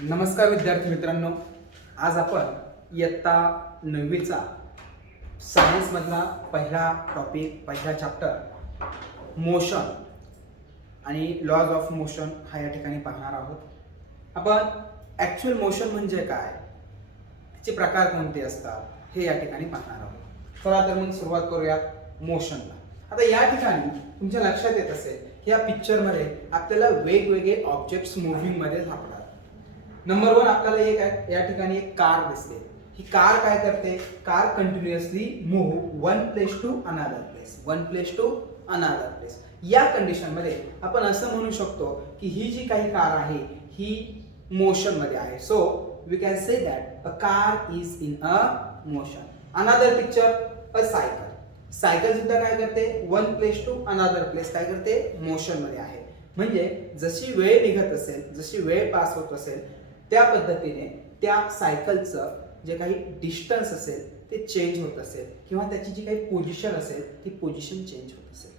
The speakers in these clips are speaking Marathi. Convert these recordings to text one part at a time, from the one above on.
नमस्कार विद्यार्थी मित्रांनो, आज आपण इयत्ता 9वीचा सायन्समधला पहिला टॉपिक, पहिला चॅप्टर मोशन आणि लॉज ऑफ मोशन हा या ठिकाणी पाहणार आहोत. आपण ॲक्च्युअल मोशन म्हणजे काय, त्याचे प्रकार कोणते असतात हे या ठिकाणी पाहणार आहोत. चला तर मग सुरुवात करूया मोशनला. आता या ठिकाणी तुमच्या लक्षात येत असेल, या पिक्चरमध्ये आपल्याला वेगवेगळे ऑब्जेक्ट्स मूव्हिंगमध्ये सापडतात. नंबर 1 आपल्याला या ठिकाणी एक कार दिसते. ही कार काय करते? Car continuously move one place to another place, one place to another place. या कंडिशन मध्ये आपण असं म्हणू शकतो की ही जी काही कार आहे ही मोशन मध्ये आहे. So we can say that a car is in a motion. Another picture, a cycle. Cycle सुद्धा काय करते? One place to another place काय करते? मोशन मध्ये आहे. म्हणजे जशी वेळ निघत असेल, जशी वेळ पास होत असेल, त्या पद्धतीने त्या सायकलचं जे काही डिस्टन्स असेल ते चेंज होत असेल किंवा त्याची जी काही पोझिशन असेल ती पोझिशन चेंज होत असेल.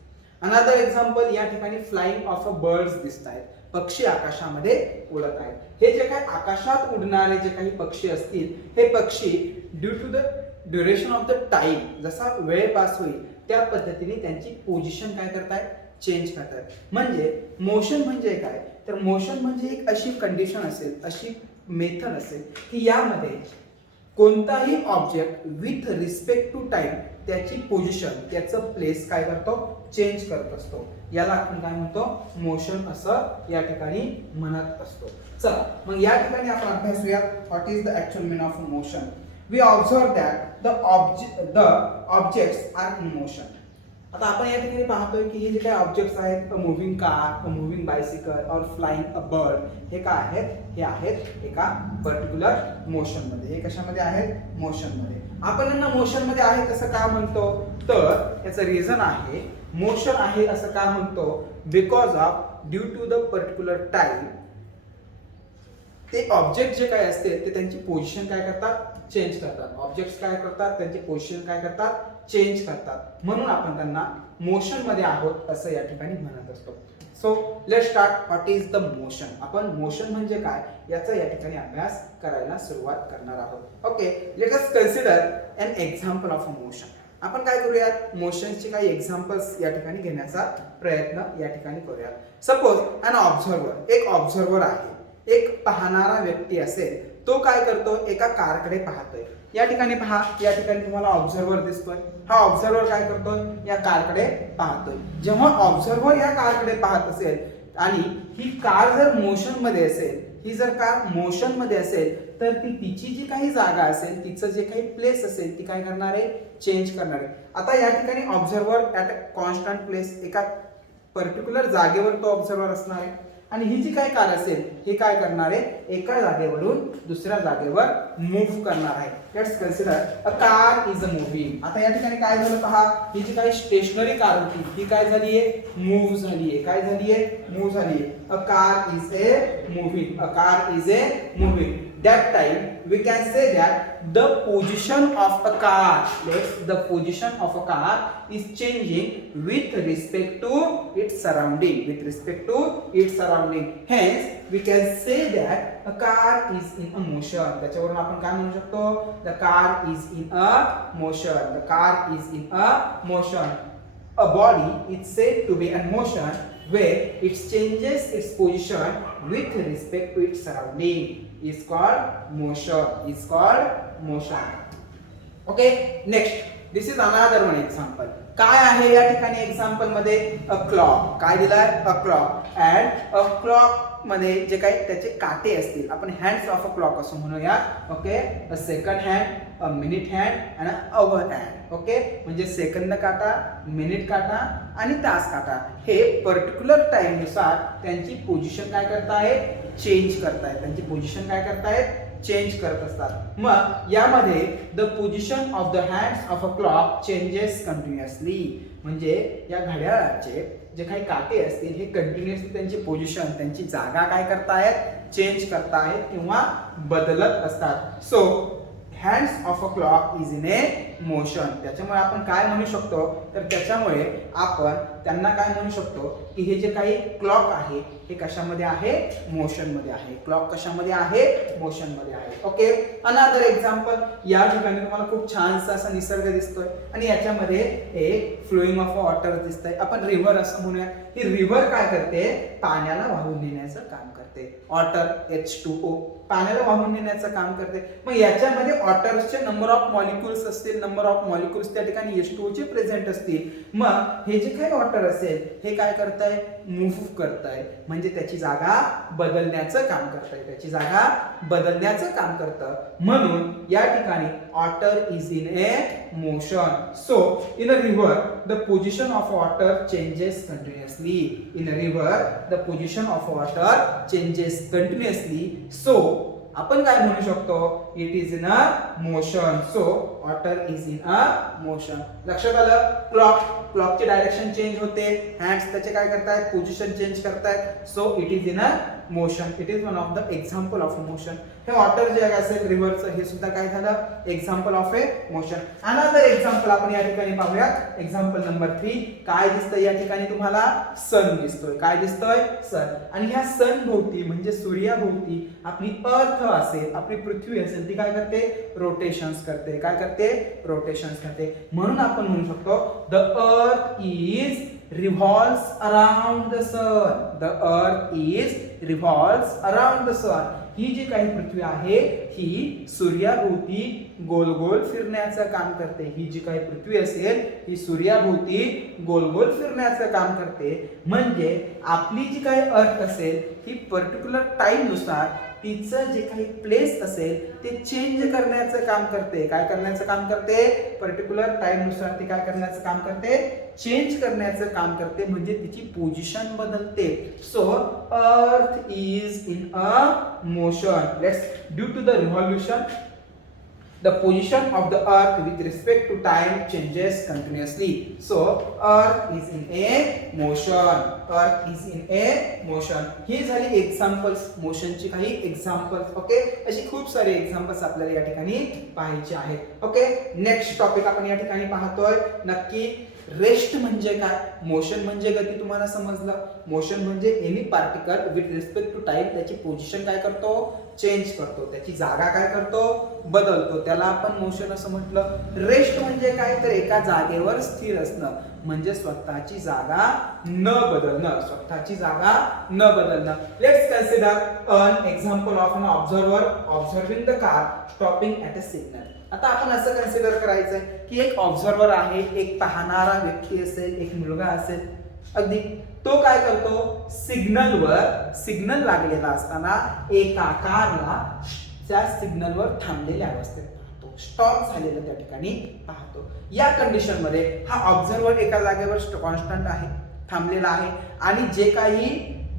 अनदर एक्झाम्पल, या ठिकाणी फ्लाइंग ऑफ अ बर्ड्स दिसत आहेत. पक्षी आकाशामध्ये उडत आहेत. हे जे काही आकाशात उडणारे जे काही पक्षी असतील, हे पक्षी due to the duration of the time, जसा वेळ पास होईल त्या पद्धतीने त्यांची पोझिशन काय करतायत? चेंज करतात. म्हणजे मोशन म्हणजे काय? तर मोशन म्हणजे एक अशी कंडिशन असेल, अशी मेथड असेल की यामध्ये कोणताही object with respect to time त्याची पोझिशन, त्याचं प्लेस काय करतो? चेंज करत असतो. याला आपण काय म्हणतो? मोशन असं या ठिकाणी म्हणत असतो. चला मग या ठिकाणी आपण अभ्यासूया what is the actual meaning of motion. We observe that the objects are in motion. आता आपण या ठिकाणी पाहतोय की हे जे काही ऑब्जेक्ट्स आहेत, अ मूव्हिंग कार, अ मूव्हिंग बायसिकल और फ्लाइंग अ बर्ड, हे काय आहेत? हे आहेत एका पर्टिक्युलर मोशन मध्ये. हे कशामध्ये आहेत? मोशन मध्ये. आपण यांना मोशन मध्ये आहेत असं का म्हणतो? तर याचं रिझन आहे, मोशन आहे असं का म्हणतो? Because of due to the particular time ते ऑब्जेक्ट जे काय असते ते त्यांची पोझिशन काय करतात? चेंज करतात. ऑब्जेक्ट्स काय करतात? त्यांची पोझिशन काय करतात? चेंज करतात. म्हणून आपण त्यांना मोशन मध्ये आहोत असं या ठिकाणी म्हणत असतो. So let's start. What is the motion. आपण मोशन म्हणजे काय याचा या ठिकाणी अभ्यास करायला सुरुवात करणार आहोत. Okay, let us consider an example of a motion. आपण काय करूयात? मोशनचे काही एक्झाम्पल्स या ठिकाणी घेण्याचा प्रयत्न या ठिकाणी करूयात. सपोज अन ऑब्झर्वर, एक ऑब्झर्वर आहे, एक पाहणारा व्यक्ती असेल, तो काय करतो? एका कारकडे पाहतोय. या ठिकाणी पहा, या ठिकाणी तुम्हाला ऑब्झर्वर दिसतोय. हा ऑब्झर्वर काय करतोय? या कारकडे पाहतोय. जेव्हा ऑब्झर्वर या कारकडे पाहत असेल आणि ही कार जर मोशन मध्ये असेल, ही जर कार मोशन मध्ये असेल, तर ती तिची जी काही जागा असेल, तिचं जे काही प्लेस असेल, ती काय करणार आहे? चेंज करणार आहे. आता या ठिकाणी observer at a constant place, एका पर्टिक्युलर जागेवर तो ऑब्झर्वर असणार आहे. आणि ही जी काय कार असेल, ही काय करणार आहे? एका जागेवरून दुसऱ्या जागेवर मूव्ह करणार आहे. Let's consider a car is a moving. आता या ठिकाणी काय झालं पहा, ही जी काही स्टेशनरी कार होती ही काय झाली आहे? मूव्ह झाली आहे. काय झाली आहे? मूव्ह झाली आहे. अ car is a moving, a car is a moving. That time we can say that the position of a car, the position of a car is changing with respect to its surrounding, with respect to its surrounding. Hence we can say that a car is in a motion. त्याच्यावरून आपण काय म्हणू शकतो? The car is in a motion. The car is in a motion. A body is said to be in motion where it changes its position with respect to its surrounding. Is called motion. Is called motion. Okay. Next, this is another one example. काय आहे या ठिकाणी एक्झाम्पल मध्ये? A clock. काय दिलाय? A clock. And a clock मध्ये जे काही त्याचे काटे असतील, आपण हँड्स ऑफ अ क्लॉक असं म्हणूया. Okay, a second hand, a minute hand आणि अवर हँड. ओके, म्हणजे सेकंद काटा, मिनिट काटा आणि तास काटा हे पर्टिक्युलर टाइम नुसार त्यांची पोझिशन काय करतायत? चेंज करतायत. त्यांची पोझिशन काय करतायत? चेंज करत असतात. मग यामध्ये the position of the hands of a clock changes continuously. म्हणजे या घड्याळाचे जे काही काटे असतील हे कंटिन्युअसली त्यांची पोझिशन, त्यांची जागा काय करतायत? चेंज करतायत किंवा बदलत असतात. So hands of a clock is in A motion. त्याच्यामुळे आपण काय म्हणू शकतो? तर त्याच्यामुळे आपण त्यांना काय म्हणू शकतो की हे जे काही क्लॉक आहे हे कशामध्ये आहे, मोशन मध्ये आहे. क्लॉक कशामध्ये आहे, मोशन मध्ये आहे. Okay, another example. या ठिकाणी तुम्हाला खूप छानसा असा निसर्ग दिसतोय आणि याच्यामध्ये एक फ्लोइंग ऑफ वॉटर दिसतंय. आपण रिव्हर असं म्हणूया. ही रिव्हर काय करते, पाण्याला वाहून नेण्याचं काम करते. वॉटर H2O पाण्याला वाहून नेण्याचं काम करते. मग याच्यामध्ये वॉटरचे नंबर ऑफ मॉलिक्युल्स असतील, नंबर ऑफ मॉलिक्युल्स त्या ठिकाणी H2O चे प्रेझेंट असतील. मग हे जे काही वॉटर असेल हे काय करतंय, मूव्ह करतंय, म्हणजे त्याची जागा बदलण्याचं काम करतंय, त्याची जागा बदलण्याचं काम करतं. म्हणून या ठिकाणी water is in A motion. So in a river the position of water changes continuously. In a river the position of water changes continuously. So आपण काय म्हणू शकतो, it is in a motion. So water is in a motion. लक्षात आलं. क्लॉकची डायरेक्शन चेंज होते, हँड्स त्याचे काय करतायत, पोझिशन चेंज करतायत. So it is in a motion. It is one of the example of motion. हे वॉटर जे असेल रिव्हरचं हे सुद्धा काय झालं, example of A motion. Another example आपण या ठिकाणी पाहूया. Example number 3. काय दिसतंय या ठिकाणी तुम्हाला, सन दिसतोय. काय दिसतोय, सन. आणि ह्या सन भोवती म्हणजे सूर्याभोवती आपली अर्थ असेल, आपली पृथ्वी असेल, ती काय करते, रोटेशन्स करते. काय करते, रोटेशन्स करते. म्हणून आपण म्हणू शकतो the earth is revolves around the sun. The earth is revolves around the sun. ही जी काही पृथ्वी आहे ही सूर्याभोवती गोल गोल फिरण्याचं काम करते. ही जी काही पृथ्वी असेल ही सूर्याभोवती गोल गोल फिरण्याचं काम करते. म्हणजे आपली जी काही अर्थ असेल ही पर्टिक्युलर टाइम नुसार तिचं जे काही प्लेस असेल ते चेंज करण्याचं काम करते. काय करण्याचं काम करते, पर्टिक्युलर टाइम नुसार ती काय करण्याचं काम करते, चेंज करण्याचं काम करते. म्हणजे तिची पोझिशन बदलते. So earth is in a motion. Let's due to the revolution the position of the earth with respect to time changes continuously. So earth is in a motion. Earth is in a motion. ही झाली एक्झाम्पल्स, मोशनची काही एक्झाम्पल्स. ओके, अशी खूप सारी एक्झाम्पल्स आपल्याला या ठिकाणी पाहायची आहेत. ओके, नेक्स्ट टॉपिक आपण या ठिकाणी पाहतोय. नक्की रेस्ट म्हणजे काय, मोशन म्हणजे गती तुम्हाला समजलं. मोशन म्हणजे any particle with respect to time त्याची पोझिशन काय करतो, चेंज करतो, त्याची जागा काय करतो, बदलतो. त्याला आपण मोशन असं म्हटलं. रेस्ट म्हणजे काय, तर एका जागेवर स्थिर असणं, म्हणजे स्वतःची जागा न बदलणं, स्वतःची जागा न बदलणं. Let's consider an example of an observer observing the car stopping at a signal. आता आपण असं कन्सिडर करायचंय की एक ऑब्झर्वर आहे, एक पाहणारा व्यक्ती असेल, एक मुलगा असेल. अगदी तो काय करतो, सिग्नल लागलेला असताना एका कारला त्या सिग्नलवर थांबलेल्या अवस्थेत पाहतो, स्टॉप झालेलं त्या ठिकाणी पाहतो. या कंडिशन मध्ये हा ऑब्झर्वर एका जागेवर कॉन्स्टंट आहे, थांबलेला आहे. आणि जे काही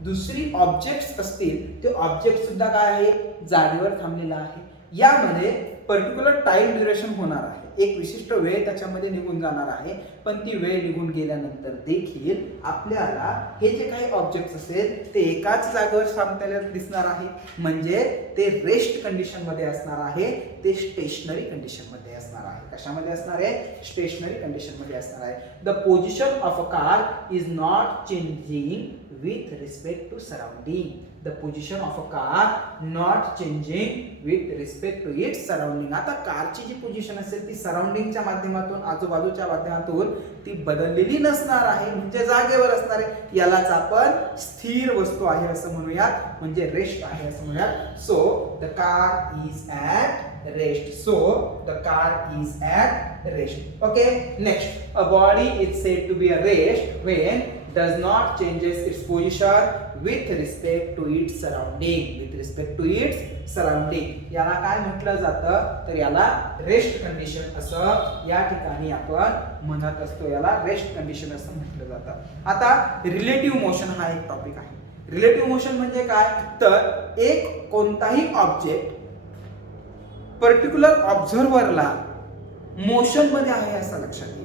दुसरी ऑब्जेक्ट्स असतील ते ऑब्जेक्ट सुद्धा काय आहे, जागेवर थांबलेला आहे. यामध्ये पर्टिक्युलर टाइम ड्युरेशन होणार आहे, एक विशिष्ट वेळ त्याच्यामध्ये निघून जाणार आहे. पण ती वेळ निघून गेल्यानंतर देखील आपल्याला हे जे काही ऑब्जेक्ट असेल ते एकाच जागेवर थांबलेले दिसणार आहे. म्हणजे ते रेस्ट कंडिशन मध्ये असणार आहे, ते स्टेशनरी कंडिशन मध्ये असणार आहे. कशामध्ये असणार आहे, स्टेशनरी कंडिशन मध्ये असणार आहे. The position of a car is not changing with respect to surrounding. The position of a car not changing with respect to its surrounding. आता कारची जी पोझिशन असेल ती सराउंडिंगच्या माध्यमातून, आजूबाजूच्या माध्यमातून ती बदललेली नसणार आहे, म्हणजे जागेवर असणार आहे. यालाच आपण स्थिर वस्तू आहे असं म्हणूयात, म्हणजे रेस्ट आहे असं म्हणूयात. So the car is at rest. So the car is at rest. Okay, next. A body is said to be a rest when does not changes its position with respect to its surrounding. With respect to its surrounding. याला काय म्हटलं जातं, तर याला रेस्ट कंडिशन असं या ठिकाणी आपण म्हणत असतो. याला रेस्ट कंडिशन असं म्हटलं जातं. आता रिलेटिव्ह मोशन हा एक टॉपिक आहे. रिलेटिव्ह मोशन म्हणजे काय, तर एक कोणताही ऑब्जेक्ट पर्टिक्युलर ऑब्झर्व्हरला मोशन मध्ये आहे असं लक्षात येईल.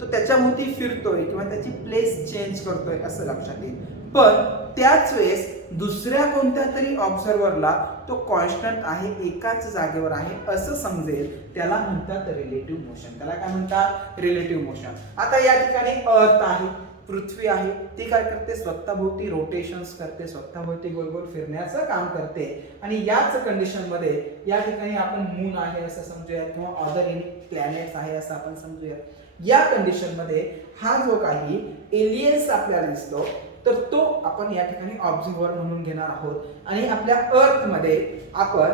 तो त्याच्या भोवती फिरतोय किंवा त्याची प्लेस चेंज करतोय असं लक्षात येईल. पण त्याच वेळेस दुसऱ्या कोणत्या तरी ऑब्झर्व्हरला तो कॉन्स्टंट आहे, एकाच जागेवर आहे असं समजेल, त्याला म्हणतात रिलेटिव्ह मोशन. त्याला काय म्हणतात, रिलेटिव्ह मोशन. आता या ठिकाणी अर्थ आहे, पृथ्वी आहे ती काय करते, स्वतःभोवती रोटेशन्स करते, स्वतःभोवती गोल गोल फिरण्याचं काम करते. आणि याच कंडिशन मध्ये या ठिकाणी आपण मून आहे असं समजूया किंवा अदर एनी प्लॅनेट्स आहे असं आपण समजूया. या कंडिशन मध्ये हा जो काही एलियन्स आपल्याला दिसतो तर तो आपण या ठिकाणी ऑब्झर्वर म्हणून घेणार आहोत. आणि आपल्या अर्थ मध्ये आपण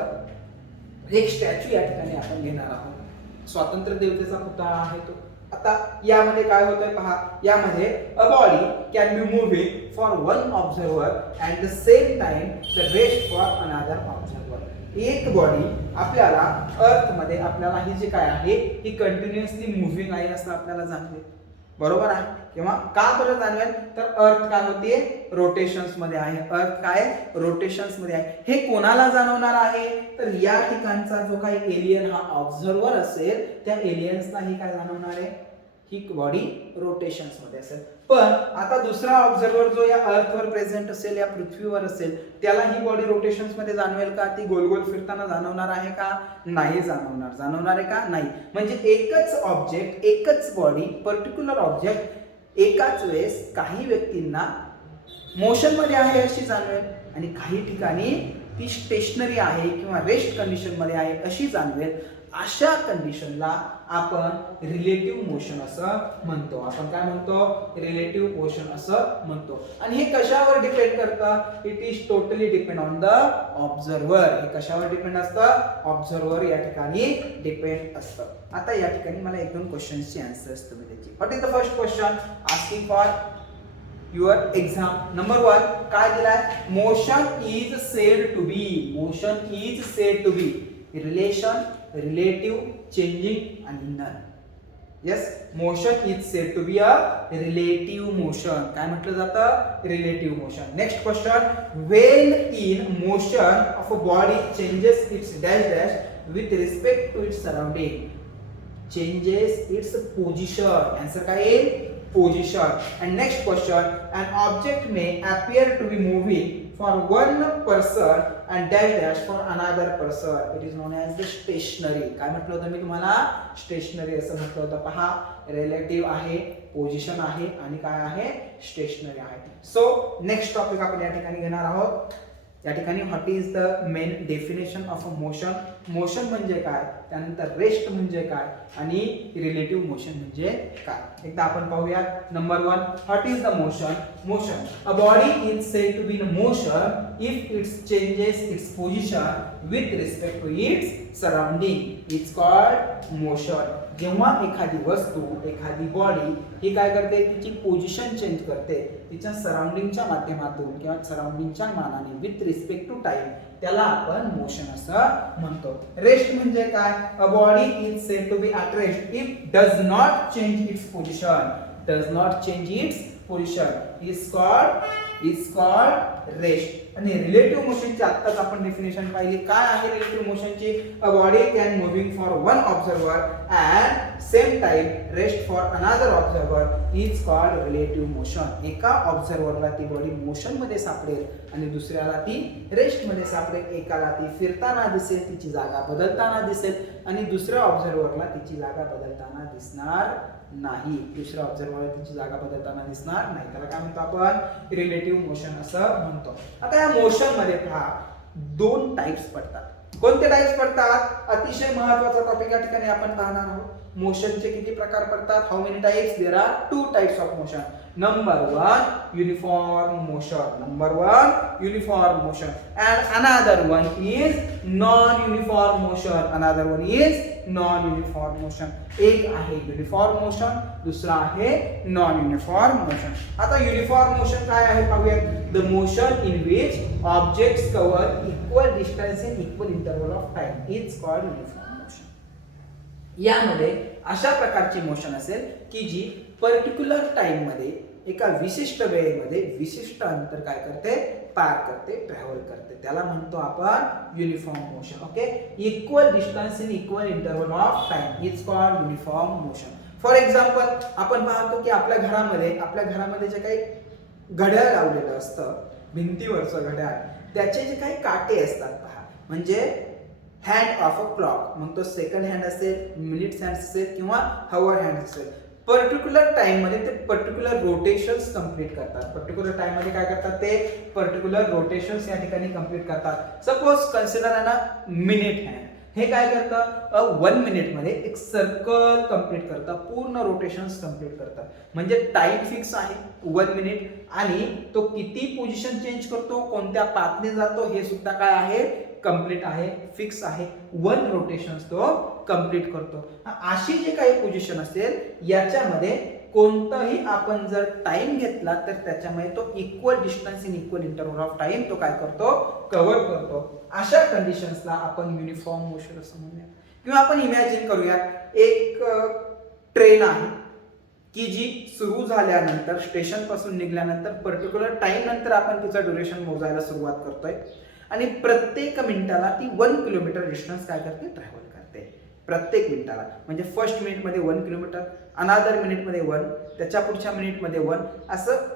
एक स्टॅच्यू या ठिकाणी आपण घेणार आहोत. स्वातंत्र्य देवतेचा पुतळा आहे तो. आता यामध्ये काय होतंय पहा, यामध्ये अ body can be moving for one observer and the same time the rest for another observer. एक बॉडी आपल्याला अर्थ मध्ये आपल्याला ही जी काय आहे ही कंटिन्युअसली मुव्हिंग आहे असं आपल्याला जाणवेल. बरोबर आहे. किंवा का बरं जाणवेल तर अर्थ काय होते, रोटेशन्स मध्ये आहे. अर्थ काय रोटेशन्स मध्ये आहे. हे कोणाला जाणवणार आहे तर या ठिकाणचा जो काही एलियन हा ऑब्झर्वर असेल त्या एलियन्सला ही काय जाणवणार आहे, ही बॉडी रोटेशन्स मध्ये असेल. पण आता दुसरा ऑब्झर्वर जो या अर्थवर प्रेझेंट असेल, या पृथ्वीवर असेल, त्याला ही बॉडी रोटेशन्स मध्ये जाणवेल का, ती गोल गोल फिरताना जाणवणार आहे का, नाही जाणवणार. जाणवणार आहे का, नाही. म्हणजे एकच ऑब्जेक्ट, एकच बॉडी, पर्टिक्युलर ऑब्जेक्ट एकाच वेळेस काही व्यक्तींना मोशन मध्ये आहे अशी जाणवेल आणि काही ठिकाणी ती स्टेशनरी आहे किंवा रेस्ट कंडिशन मध्ये आहे अशी जाणवेल. अशा कंडिशनला आपण रिलेटिव्ह मोशन असं म्हणतो. आपण काय म्हणतो, रिलेटिव्ह मोशन असं म्हणतो. आणि हे कशावर डिपेंड करतं, it is totally depend on the observer. हे कशावर डिपेंड असतं, ऑब्झर्वर या ठिकाणी डिपेंड असतं. आता या ठिकाणी मला एक दोन क्वेश्चन्सची आन्सर्स तुम्ही द्यायची. What is the first question asking for your exam. Number 1 काय दिलाय, motion is said to be. Motion is said to be relation, relative, changing आणि none. Yes, motion is said to be a relative motion. काय म्हटलं जातं, relative motion. Next question, when in motion of a body changes its dash dash with respect to its surrounding, changes its position. Answer काय येईल, position. And next question, an object may appear to be moving for one person and dash dash for another person. It is known as the stationary. काय म्हटलं होतं मी तुम्हाला, स्टेशनरी असं म्हटलं होतं. पहा, रिलेटिव्ह आहे, पोझिशन आहे आणि काय आहे, स्टेशनरी आहे. सो नेक्स्ट टॉपिक आपण या ठिकाणी घेणार आहोत. या ठिकाणी what is the main definition of a motion. Motion म्हणजे काय, त्यानंतर रेस्ट म्हणजे काय आणि रिलेटिव्ह मोशन म्हणजे काय. एकदा आपण पाहूया. Number 1, what is the motion. Motion, a body is said to be in motion if its changes its position with respect to its surrounding, it's called motion. जेव्हा एखादी वस्तू, एखादी बॉडी ही काय करते, तिची पोझिशन चेंज करते तिच्या सराउंडिंगच्या माध्यमातून किंवा सराउंडिंगच्या मानाने विथ रिस्पेक्ट टू टाइम, त्याला आपण मोशन असं म्हणतो. रेस्ट म्हणजे काय, a body is said to be at rest if does not change its position. Does not change its position is called rest. आणि रिलेटिव्ह मोशनची आत्ताच आपण डेफिनेशन पाहिली. काय आहे रिलेटिव्ह मोशनची, a body can moving for one observer and same time rest for another observer is called relative motion. एका ऑब्झर्वरला ती बॉडी मोशन मध्ये सापडेल आणि दुसऱ्याला ती रेस्ट मध्ये सापडेल. एकाला ती फिरताना दिसेल, तिची जागा बदलताना दिसेल आणि दुसऱ्या ऑब्झर्वरला तिची जागा बदलताना दिसणार नाही. दुसऱ्या ऑब्झर्वरला तिची जागा बदलताना दिसणार नाही. त्याला काय म्हणतो आपण, रिलेटिव्ह मोशन असं म्हणतो. आता या मोशन मध्ये पहा 2 टाइप्स पडतात. कोणते टाइप्स पडतात, अतिशय महत्त्वाचा टॉपिक या ठिकाणी आपण पाहणार आहोत. मोशनचे किती प्रकार पडतात, how many types, there are 2 types of motion. Number 1 uniform motion. Number 1 uniform motion and another one is non uniform motion. another one is non uniform motion. एक आहे युनिफॉर्म मोशन, दुसरा आहे नॉन युनिफॉर्म मोशन. आता युनिफॉर्म मोशन काय आहे पाहूया. The motion in which objects cover equal distance in equal interval of time is called uniform motion. यामध्ये अशा प्रकारची मोशन असेल की जी पर्टिक्युलर टाइम मध्ये, एका विशिष्ट वेळेमध्ये विशिष्ट अंतर काय करते, पार करते, ट्रॅव्हल करते. त्याला म्हणतो आपण uniform motion. Okay, equal distance in equal interval of time is called uniform motion. For example, आपण पाहतो की आपल्या घरामध्ये जे काही घड्याळ लावलेलं असतं, भिंतीवरचं घड्याळ, त्याचे जे काही काटे असतात पहा, म्हणजे हँड ऑफ अ क्लॉक, मग तो सेकंड हँड असेल, मिनिट्स हँड असेल किंवा हवर हँड असेल. पर्टिक्युलर टाइम मध्ये ते पर्टिक्युलर रोटेशन्स कंप्लीट करतात. पर्टिक्युलर टाइम मध्ये काय करतात ते पर्टिक्युलर रोटेशन्स या ठिकाणी कंप्लीट करतात. सपोज कन्सिडर आहे ना मिनिट हँड, हे काय करतं 1 मिनिट मध्ये एक सर्कल कंप्लीट करतं, पूर्ण रोटेशन्स कंप्लीट करतं. म्हणजे टाइम फिक्स आहे 1 मिनिट आणि तो किती पोझिशन चेंज करतो, कोणत्या पाथने जातो हे सुद्धा काय आहे कंप्लीट आहे, फिक्स आहे. 1 रोटेशन्स तो कंप्लीट करतो. अशी जे काही पोझिशन असेल याच्यामध्ये कोणताही आपण जर टाइम घेतला तर त्याच्यामध्ये तो equal distance in equal interval of time तो काय करतो कव्हर करतो. अशा कंडिशन्सला आपण युनिफॉर्म मोशन असं म्हणूया. किंवा आपण इमॅजिन करूया एक ट्रेन आहे की जी सुरू झाल्यानंतर स्टेशन पासून निघाल्यानंतर पर्टिक्युलर टाइम नंतर आपण तिचं ड्युरेशन मोजायला सुरुवात करतोय आणि प्रत्येक मिनिटाला ती 1 किलोमीटर डिस्टन्स काय करते ट्रॅव्हल करते प्रत्येक मिनिटाला. म्हणजे फर्स्ट मिनिट मध्ये 1 किलोमीटर, अनादर मिनिट मध्ये 1, त्याच्या पुढच्या मिनिट मध्ये 1, असं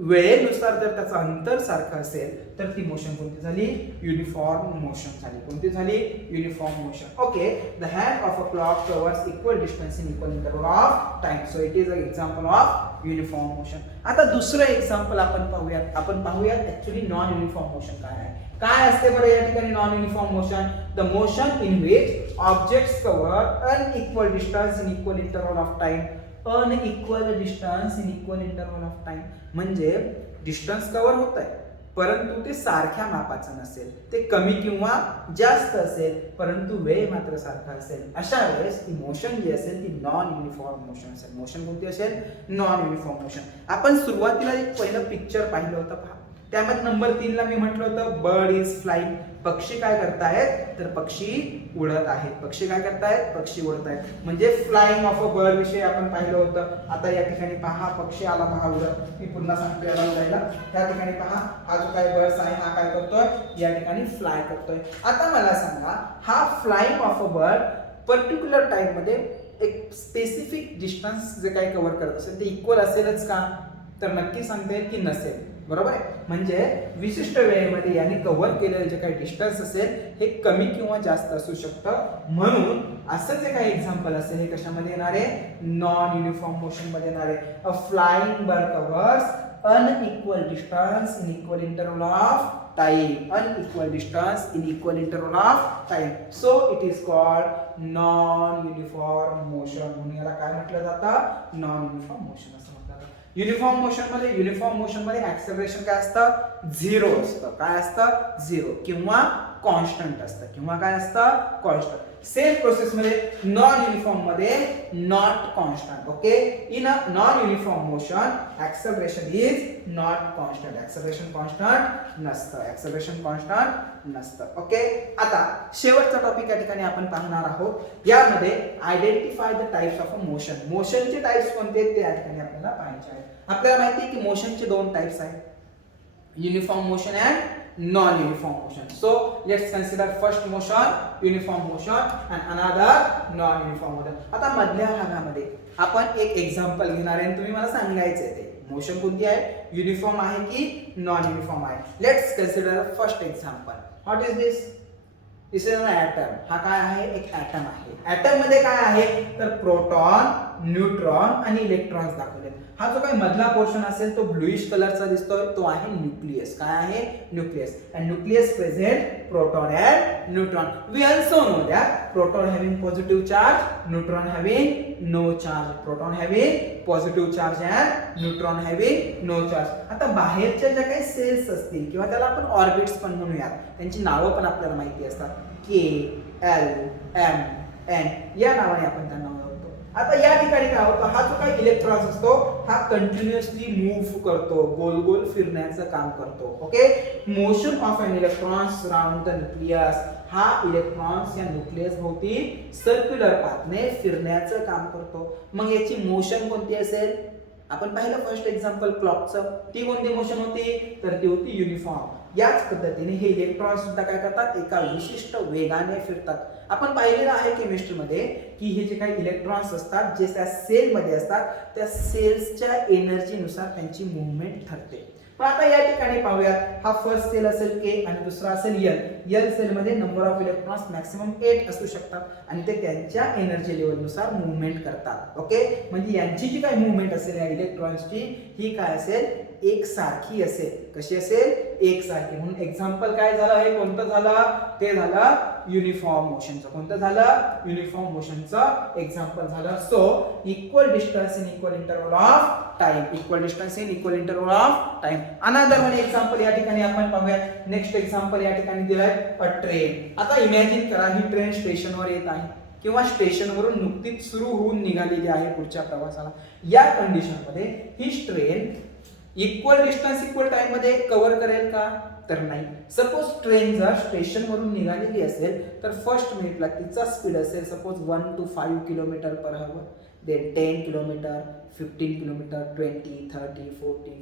वेळेनुसार जर त्याचं अंतर सारखं असेल तर ती मोशन कोणती झाली युनिफॉर्म मोशन झाली. कोणती झाली uniform motion. Okay, the hand of a clock covers equal distance in equal interval of time. So it is a example of uniform motion. आता दुसरं एक्झाम्पल आपण पाहूयात ऍक्च्युली नॉन युनिफॉर्म मोशन काय आहे. काय असते बरं या ठिकाणी non uniform motion. The motion in which objects cover unequal distance in equal interval of time. Unequal distance in equal interval of time म्हणजे डिस्टन्स कव्हर होत आहे परंतु ते सारख्या मापाचं नसेल, ते कमी किंवा जास्त असेल परंतु वेळ मात्र सारखा असेल. अशा वेळेस ती मोशन जी असेल ती नॉन युनिफॉर्म मोशन असेल. मोशन कोणती असेल नॉन युनिफॉर्म मोशन. आपण सुरुवातीला एक पहिलं पिक्चर पाहिलं होतं पहा, त्यामध्ये नंबर 3 ला मी म्हटलं होतं बर्ड इज फ्लाइंग. पक्षी काय करतायत तर पक्षी उडत आहेत. पक्षी काय करतायत पक्षी उडत आहेत. म्हणजे फ्लाइंग ऑफ अ बर्ड विषयी आपण पाहिलं होतं. आता या ठिकाणी पहा पक्षी आला पहा उडत. मी पुन्हा सांगतो याला उडायला. या ठिकाणी पहा हा जो काय बर्ड आहे हा काय करतोय या ठिकाणी फ्लाय करतोय. आता मला सांगा हा flying of a bird particular time मध्ये एक स्पेसिफिक डिस्टन्स जे काही कव्हर करत असेल ते इक्वल असेलच का तर नक्की सांगता येईल की नसेल. बरोबर आहे. म्हणजे विशिष्ट वेळेमध्ये याने कव्हर केलेलं जे काही डिस्टन्स असेल हे कमी किंवा जास्त असू शकतं. म्हणून असं जे काही एक्झाम्पल असेल हे कशामध्ये येणार आहे नॉन युनिफॉर्म मोशन मध्ये येणार आहे. A flying bird covers unequal distance in equal interval of time. Unequal distance in equal interval of time. So it is called non-uniform motion. म्हणून याला काय म्हटलं जातं नॉन युनिफॉर्म मोशन असं म्हटलं जातं. युनिफॉर्म मोशन मध्ये ऍक्सेलरेशन काय असतं 0 असतं. काय असतं 0 किंवा कॉन्स्टंट असतं. किंवा काय असतं कॉन्स्टंट. सेम प्रोसेस मध्ये नॉन युनिफॉर्म मध्ये not constant. Okay, in a non uniform motion acceleration is not constant. Acceleration constant नसतं. ऍक्सेलरेशन कॉन्स्टंट नसतं. ओके, आता शेवटचा टॉपिक या ठिकाणी आपण पाहणार आहोत. यामध्ये identify the types of a motion. मोशनचे टाइप्स कोणते ते या ठिकाणी आपल्याला पाहायचे आहेत. आपल्याला माहिती आहे की मोशनचे 2 टाइप्स आहेत, uniform motion and non-uniform motion. So let's consider first motion uniform motion and another non-uniform motion. आता मधल्या भागामध्ये आपण एक एक्झाम्पल घेणार आहे आणि तुम्ही मला सांगायचं आहे ते मोशन कोणती आहे युनिफॉर्म आहे की नॉन युनिफॉर्म आहे. Let's consider first example. What is this. This is an atom. हा काय आहे एक ॲटम आहे. ॲटम मध्ये काय आहे तर प्रोटॉन न्यूट्रॉन आणि इलेक्ट्रॉन्स दाखवले. हा जो काही मधला पोर्शन असेल तो ब्लूइश कलरचा दिसतोय तो आहे न्यूक्लियस. काय आहे nucleus. And nucleus present proton and neutron. We also know that proton having positive charge, neutron having no charge. Proton having positive charge and neutron having no charge. आता बाहेरच्या ज्या काही सेल्स असतील किंवा त्याला आपण ऑर्बिट्स पण म्हणूयात, त्यांची नावं पण आपल्याला माहिती असतात. के एल एम एन या नावाने आपण त्यांना ओळखतो. आता या ठिकाणी काय होतं हा जो काही इलेक्ट्रॉन्स असतो हा कंटिन्युअसली मूव्ह करतो, गोल गोल फिरण्याचं काम करतो. Okay, motion of an electrons round the nucleus. हा इलेक्ट्रॉन्स या न्यूक्लियस भोवती सर्क्युलर पाथने फिरण्याचं काम करतो. मग याची मोशन कोणती असेल. आपण पाहिलं फर्स्ट एक्झाम्पल क्लॉकचं. ती कोणती मोशन होती तर ती होती युनिफॉर्म. याच पद्धतीने हे इलेक्ट्रॉन सुद्धा काय करतात एका विशिष्ट वेगाने फिरतात. आपण पाहिलेलं आहे केमिस्ट्रीमध्ये की हे जे काही इलेक्ट्रॉन्स असतात जे त्या सेलमध्ये असतात त्या सेल्सच्या एनर्जीनुसार त्यांची मुवमेंट ठरते. पण आता या ठिकाणी पाहूयात, हा फर्स्ट सेल असेल के आणि दुसरा असेल एल सेल मध्ये नंबर ऑफ इलेक्ट्रॉन्स मॅक्सिमम 8 असू शकतात आणि ते त्यांच्या एनर्जी लेवल नुसार मूवमेंट करतात. ओके, म्हणजे यांची जी काही मूवमेंट असेल या इलेक्ट्रॉन्सची ही काय असेल, एकसारखी असेल. कशी असेल, एकसारखी. म्हणून एक्झाम्पल काय झालं, हे कोणतं झालं, ते झालं युनिफॉर्म मोशनचं. कोणतं झालं, युनिफॉर्म मोशनचं एक्झाम्पल झालं. So equal distance in equal interval of time, equal distance in equal interval of time. Another one example या ठिकाणी आपण पाहूया. नेक्स्ट एक्झाम्पल या ठिकाणी दिलाय अ ट्रेन. आता इमॅजिन करा, ही ट्रेन स्टेशनवर येत आहे किंवा स्टेशनवरून नुकतीच सुरू होऊन निघालेली आहे पुढच्या प्रवासाला. या कंडिशन मध्ये ही train equal distance equal time मध्ये कव्हर करेल का, तर नाही. सपोज ट्रेन जर स्टेशनवरून निघालेली असेल तर फर्स्ट मिनिटला तिचा स्पीड असेल suppose 1 to 5 kilometre per hour, then 10 kilometre, 15 kilometre, 20, 30, 40,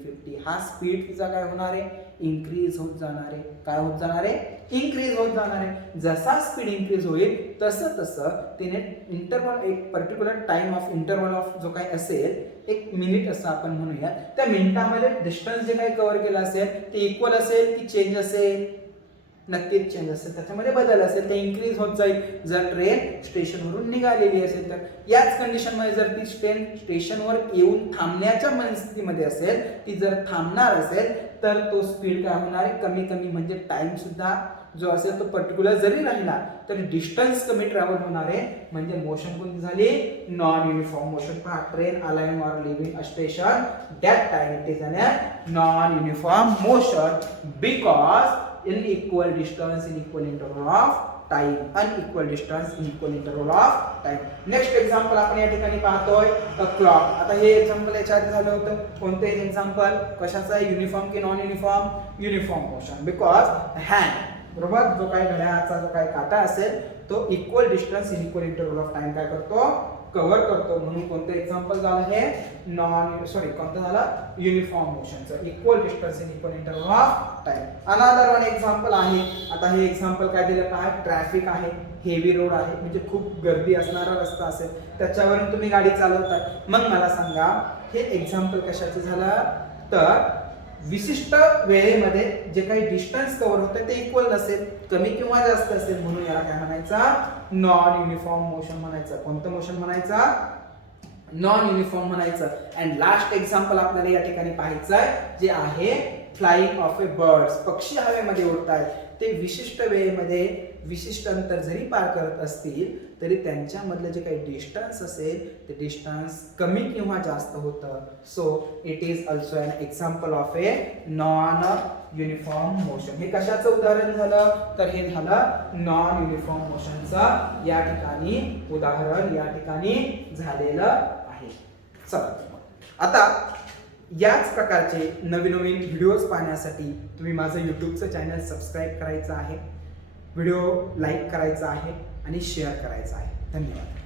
50. हा स्पीड तिचा काय होणार आहे, इन्क्रीज होत जाणार आहे. काय होत जाणार आहे, इन्क्रीज होत जाणार आहे. जसा स्पीड इन्क्रीज होईल तसं तसं तिने इंटरवल, एक particular time of interval of जो काही असेल, एक मिनिट असं आपण म्हणूया, त्या मिनिटामध्ये डिस्टन्स जे काही कव्हर केलं असेल ते इक्वल असेल की चेंज असेल, नक्कीच चेंज असेल, त्याच्यामध्ये बदल असेल, ते इन्क्रीज होत जाईल जर ट्रेन स्टेशनवरून निघालेली असेल तर. याच कंडिशनमध्ये जर ती ट्रेन स्टेशनवर येऊन थांबण्याच्या मनस्थितीमध्ये असेल, ती जर थांबणार असेल तर तो स्पीड काय होणार आहे, कमी कमी, म्हणजे टाइम सुद्धा जो असेल तो पर्टिक्युलर जरी राहिला तरी डिस्टन्स कमी ट्रॅव्हल होणार आहे. म्हणजे मोशन कोणती झाली, नॉन युनिफॉर्म मोशन. पहा, train arriving or leaving a station, that time it is an non uniform motion because unequal distance in equal interval of time, unequal distance in equal interval of time. Next example आपण या ठिकाणी पाहतोय क्लॉक. आता हे एक्झाम्पल याच्या आधी झालं होतं. कोणते एक्झाम्पल, कशाचं आहे, युनिफॉर्म की non uniform, uniform motion. Because hand, बरोबर, जो काही घड्याळाचा जो काही काटा असेल तो equal distance in equal interval of time काय करतो, कव्हर करतो. म्हणून कोणतं एक्झाम्पल झालं हे, कोणतं झालं, युनिफॉर्म मोशनचं, equal distance in equal interval of time. Another one example आहे. आता हे एक्झाम्पल काय दिलं, काय, ट्रॅफिक आहे, हेवी रोड आहे, म्हणजे खूप गर्दी असणारा रस्ता असेल, त्याच्यावरून तुम्ही गाडी चालवताय. मग मला सांगा, हे एक्झाम्पल कशाचं झालं, तर विशिष्ट वेळेमध्ये जे काही डिस्टन्स कव्हर होते ते इक्वल नसेल, कमी किंवा जास्त असेल, म्हणून याला काय म्हणायचा, नॉन युनिफॉर्म मोशन म्हणायचं. कोणतं मोशन म्हणायचा, नॉन युनिफॉर्म म्हणायचं. अँड लास्ट एक्झाम्पल आपल्याला या ठिकाणी पाहायचं आहे, जे आहे फ्लाइंग ऑफ ए बर्ड्स. पक्षी हवेमध्ये उडतायत, ते विशिष्ट वेळेमध्ये विशिष्ट अंतर जरी पार करत असतील तरी त्यांच्यामधलं जे काही डिस्टन्स असेल ते डिस्टन्स कमी किंवा जास्त होतं. So it is also an example of a non uniform motion. हे कशाचं उदाहरण झालं, तर हे झालं नॉन युनिफॉर्म मोशनचं या ठिकाणी उदाहरण या ठिकाणी झालेलं आहे. चला, आता याच प्रकारचे नवीन नवीन व्हिडिओज पाहण्यासाठी तुम्ही माझं यूट्यूबचं चॅनल सबस्क्राईब करायचं आहे, व्हिडिओ लाईक करायचा आहे आणि शेअर करायचा आहे. धन्यवाद.